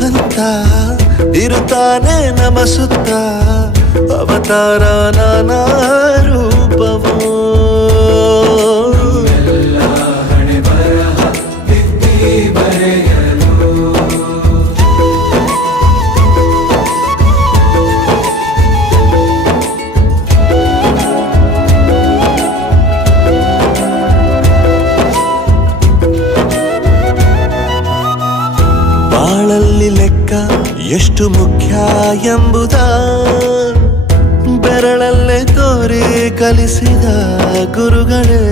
ಭಗವಂತ ಇರುತ್ತಾನೆ ನಮ ಸುತ್ತ ಅವತಾರ ನಾನಾ ರೂಪವೋ ಹಣೆ ಬರಹ ತಿದ್ದಿ ಬರೆಯಲು ಬಾಳಲ್ಲಿ ಲೆಕ್ಕ ಎಷ್ಟು ಮುಖ್ಯ ಎಂಬುದ ಬೆರಳಲ್ಲೇ ತೋರಿ ಕಲಿಸಿದ ಗುರುಗಳೇ